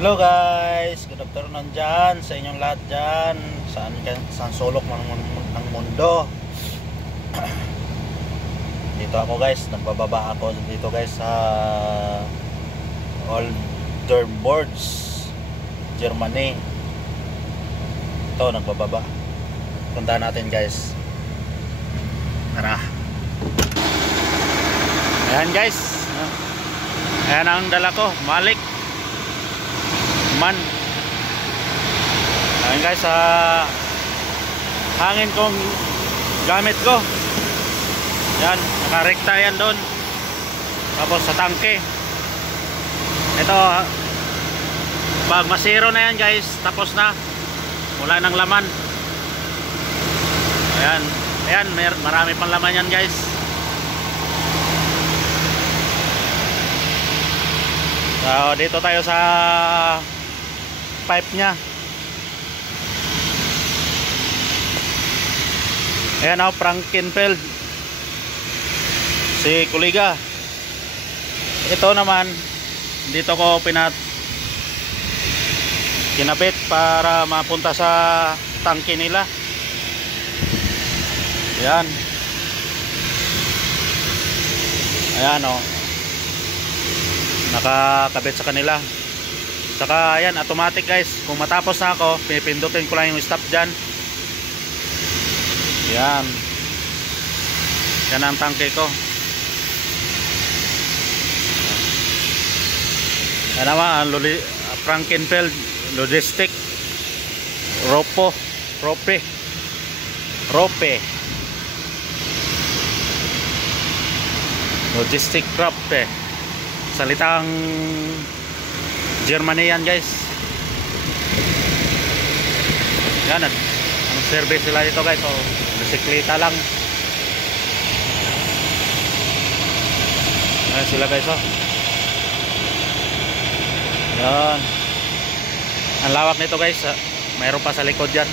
Hello guys, good afternoon dyan sa inyong lahat dyan, saan sulok ng mundo. Dito ako guys, nagbababa ako dito guys sa Oldenburg, Germany. Ito, nagbababa. Punta natin guys. Tara. Ayan guys, ayan ang dala ko, Malik man. Ayan guys, hangin kong gamit ko. Yan, nakarekta yan doon. Tapos sa tangke. Ito, pag masiro na yan guys, tapos na. Wala nang laman. Ayan, ayan, marami pang laman yan guys. So, dito tayo sa pipe nya. Ayan o, Frankenfeld si Kuliga. Ito naman dito ko kinabit para mapunta sa tangke nila. Ayan. Ayan o, nakakabit sa kanila. Saka ayan, automatic guys. Kung matapos na ako, pipindutin ko lang yung stop dyan. Yan. Yan ang tangke ko. Yan naman, Frankenfeld Logistic Rope Logistic Rope. Salitang Germany yan guys. Yan, ang service sila dito guys. So, bisikleta lang. Ayan sila guys oh. Yan. Ang lawak nito guys. Mayroon pa sa likod yan.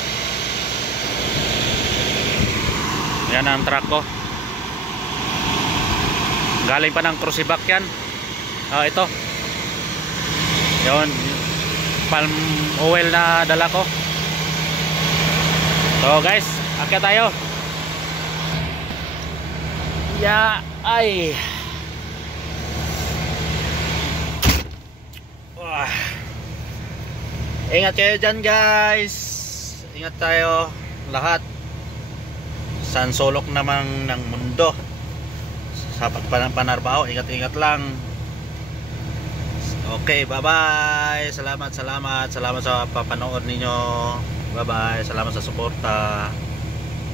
Yan ang truck ko. Galing pa ng Crucibac yan. Ito. Yun, palm oil na dala ko. So guys, akyat tayo. Ay. Ingat kayo dyan guys. Ingat tayo lahat. San sulok naman ng mundo. Sa pagpanarbaho, ingat-ingat lang. Okay, bye-bye. Salamat sa papanood ninyo. Bye-bye. Salamat sa suporta.